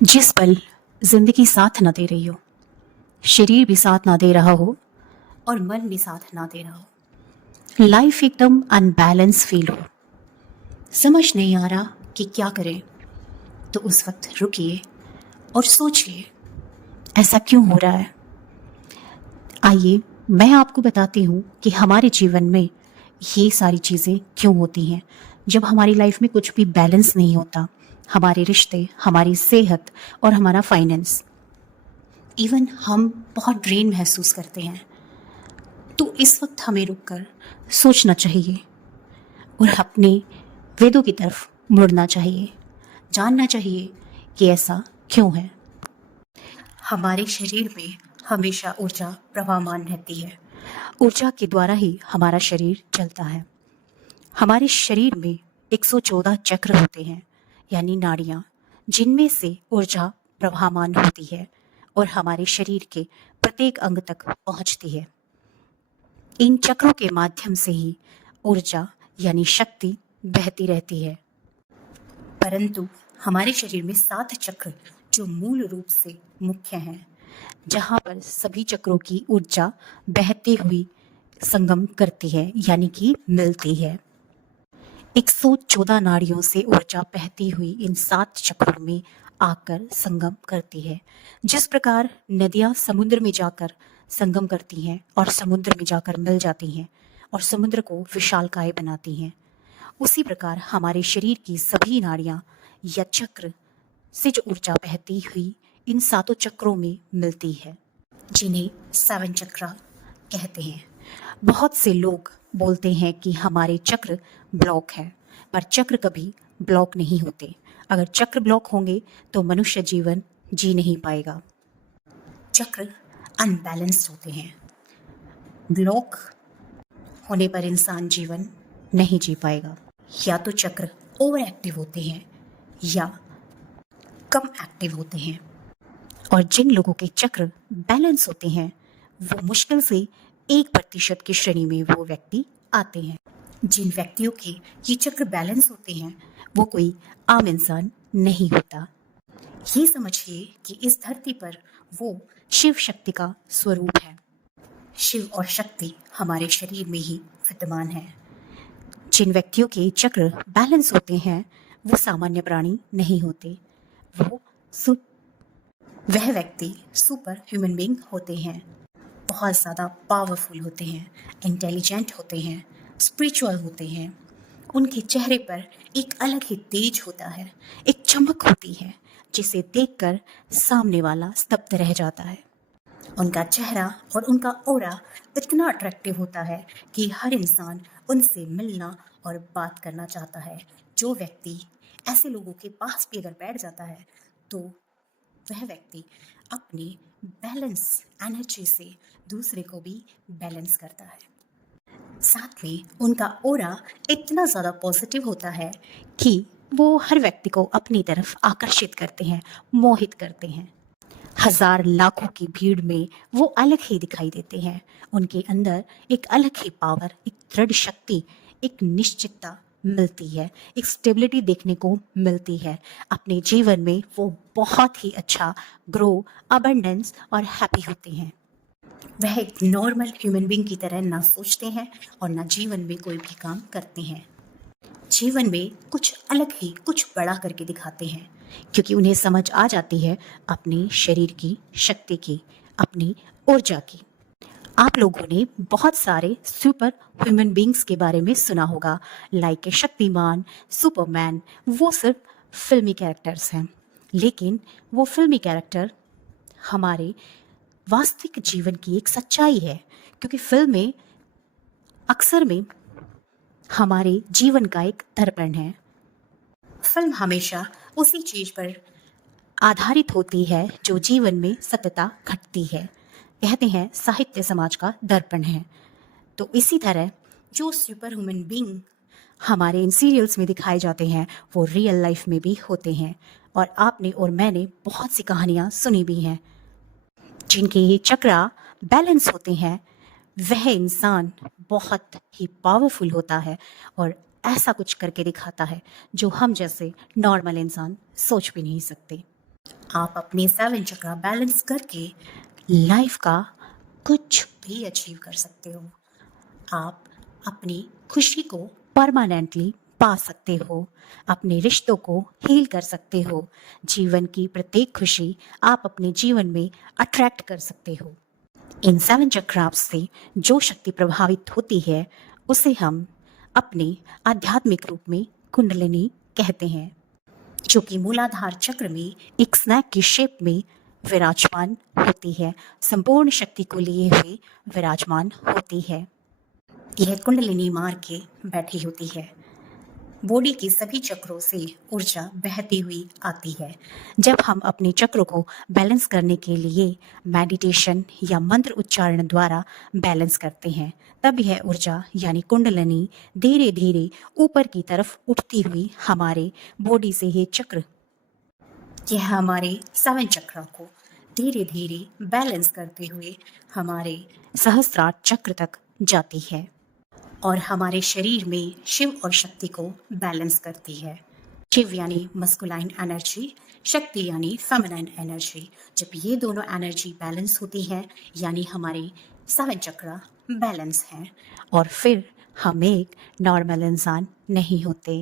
जिस पल जिंदगी साथ ना दे रही हो, शरीर भी साथ ना दे रहा हो और मन भी साथ ना दे रहा हो, लाइफ एकदम अनबैलेंस फील हो, समझ नहीं आ रहा कि क्या करें, तो उस वक्त रुकिए और सोचिए ऐसा क्यों हो रहा है। आइए मैं आपको बताती हूँ कि हमारे जीवन में ये सारी चीज़ें क्यों होती हैं। जब हमारी लाइफ में कुछ भी बैलेंस नहीं होता, हमारे रिश्ते, हमारी सेहत और हमारा फाइनेंस, इवन हम बहुत ड्रेन महसूस करते हैं, तो इस वक्त हमें रुककर सोचना चाहिए और अपने वेदों की तरफ मुड़ना चाहिए, जानना चाहिए कि ऐसा क्यों है। हमारे शरीर में हमेशा ऊर्जा प्रवाहमान रहती है। ऊर्जा के द्वारा ही हमारा शरीर चलता है। हमारे शरीर में 114 चक्र होते हैं, यानी नाड़ियाँ, जिनमें से ऊर्जा प्रवाहमान होती है और हमारे शरीर के प्रत्येक अंग तक पहुँचती है। इन चक्रों के माध्यम से ही ऊर्जा यानी शक्ति बहती रहती है। परंतु हमारे शरीर में 7 चक्र जो मूल रूप से मुख्य हैं, जहाँ पर सभी चक्रों की ऊर्जा बहती हुई संगम करती है, यानी कि मिलती है। 114 नाड़ियों से ऊर्जा बहती हुई इन 7 चक्रों में आकर संगम करती है। जिस प्रकार नदियाँ समुद्र में जाकर संगम करती हैं और समुद्र में जाकर मिल जाती हैं और समुद्र को विशालकाय बनाती हैं, उसी प्रकार हमारे शरीर की सभी नाड़ियाँ या चक्र से जो ऊर्जा बहती हुई इन 7 चक्रों में मिलती है, जिन्हें 7 चक्रा कहते हैं। बहुत से लोग बोलते हैं कि हमारे चक्र ब्लॉक है, पर चक्र कभी ब्लॉक नहीं होते। अगर चक्र ब्लॉक होंगे तो मनुष्य जीवन जी नहीं पाएगा। चक्र अनबैलेंस्ड होते हैं। ब्लॉक होने पर इंसान जीवन नहीं जी पाएगा। या तो चक्र ओवर एक्टिव होते हैं या कम एक्टिव होते हैं। और जिन लोगों के चक्र बैलेंस होते हैं, वो मुश्किल से 1% की श्रेणी में वो व्यक्ति आते हैं। जिन व्यक्तियों के ये चक्र बैलेंस होते हैं, वो कोई आम इंसान नहीं होता। ये समझिए कि इस धरती पर वो शिव शक्ति का स्वरूप है। शिव और शक्ति हमारे शरीर में ही विद्यमान है। जिन व्यक्तियों के चक्र बैलेंस होते हैं, वो सामान्य प्राणी नहीं होते। वह व्यक्ति सुपर ह्यूमन बीइंग होते हैं, बहुत ज़्यादा पावरफुल होते हैं, इंटेलिजेंट होते हैं, स्पिरिचुअल होते हैं। उनके चेहरे पर एक अलग ही तेज होता है, एक चमक होती है जिसे देखकर सामने वाला स्तब्ध रह जाता है। उनका चेहरा और उनका ऑरा इतना अट्रैक्टिव होता है कि हर इंसान उनसे मिलना और बात करना चाहता है। जो व्यक्ति ऐसे लोगों के पास भी अगर बैठ जाता है, तो वह व्यक्ति अपनी बैलेंस एनर्जी से दूसरे को भी बैलेंस करता है। साथ में उनका ऑरा इतना ज़्यादा पॉजिटिव होता है कि वो हर व्यक्ति को अपनी तरफ आकर्षित करते हैं, मोहित करते हैं। हजार लाखों की भीड़ में वो अलग ही दिखाई देते हैं। उनके अंदर एक अलग ही पावर, एक दृढ़ शक्ति, एक निश्चितता मिलती है, एक स्टेबिलिटी देखने को मिलती है। अपने जीवन में वो बहुत ही अच्छा ग्रो, अबंडेंस और हैप्पी होते हैं। वह एक नॉर्मल ह्यूमन बीइंग की तरह ना सोचते हैं और ना जीवन में कोई भी काम करते हैं। जीवन में कुछ अलग ही, कुछ बड़ा करके दिखाते हैं, क्योंकि उन्हें समझ आ जाती है अपने शरीर की शक्ति की, अपनी ऊर्जा की। आप लोगों ने बहुत सारे सुपर ह्यूमन बीइंग्स के बारे में सुना होगा, लाइक शक्तिमान, सुपरमैन। वो सिर्फ फिल्मी कैरेक्टर्स हैं, लेकिन वो फिल्मी कैरेक्टर हमारे वास्तविक जीवन की एक सच्चाई है, क्योंकि फिल्में अक्सर में हमारे जीवन का एक दर्पण है। फिल्म हमेशा उसी चीज पर आधारित होती है जो जीवन में सत्यता घटती है। कहते हैं साहित्य समाज का दर्पण है। तो इसी तरह जो सुपर ह्यूमन बीइंग हमारे इन सीरियल्स में दिखाए जाते हैं, वो रियल लाइफ में भी होते हैं। और आपने और मैंने बहुत सी कहानियाँ सुनी भी हैं। जिनके ये चक्रा बैलेंस होते हैं, वह इंसान बहुत ही पावरफुल होता है और ऐसा कुछ करके दिखाता है जो हम जैसे नॉर्मल इंसान सोच भी नहीं सकते। आप अपने 7 चक्रा बैलेंस करके लाइफ का कुछ भी अचीव कर सकते हो। आप अपनी खुशी को परमानेंटली पा सकते हो, अपने रिश्तों को हील कर सकते हो, जीवन की प्रत्येक खुशी आप अपने जीवन में अट्रैक्ट कर सकते हो। इन 7 चक्रास से जो शक्ति प्रभावित होती है उसे हम अपने आध्यात्मिक रूप में कुंडलिनी कहते हैं, जो कि मूलाधार चक्र में एक स्नैक की शेप में विराजमान होती है, संपूर्ण शक्ति को लिए हुए विराजमान होती है। यह कुंडलिनी मार के बैठी होती है। बॉडी के सभी चक्रों से ऊर्जा बहती हुई आती है। जब हम अपने चक्रों को बैलेंस करने के लिए मेडिटेशन या मंत्र उच्चारण द्वारा बैलेंस करते हैं, तब यह ऊर्जा यानी कुंडलिनी धीरे धीरे ऊपर की तरफ उठती हुई हमारे बॉडी से ये चक्र, यह हमारे 7 चक्र को धीरे धीरे बैलेंस करते हुए हमारे सहस्त्रार चक्र तक जाती है और हमारे शरीर में शिव और शक्ति को बैलेंस करती है। शिव यानी मस्कुलाइन एनर्जी, शक्ति यानी फेमिनाइन एनर्जी। जब ये दोनों एनर्जी बैलेंस होती है यानी हमारे 7 चक्र बैलेंस हैं और फिर हम एक नॉर्मल इंसान नहीं होते।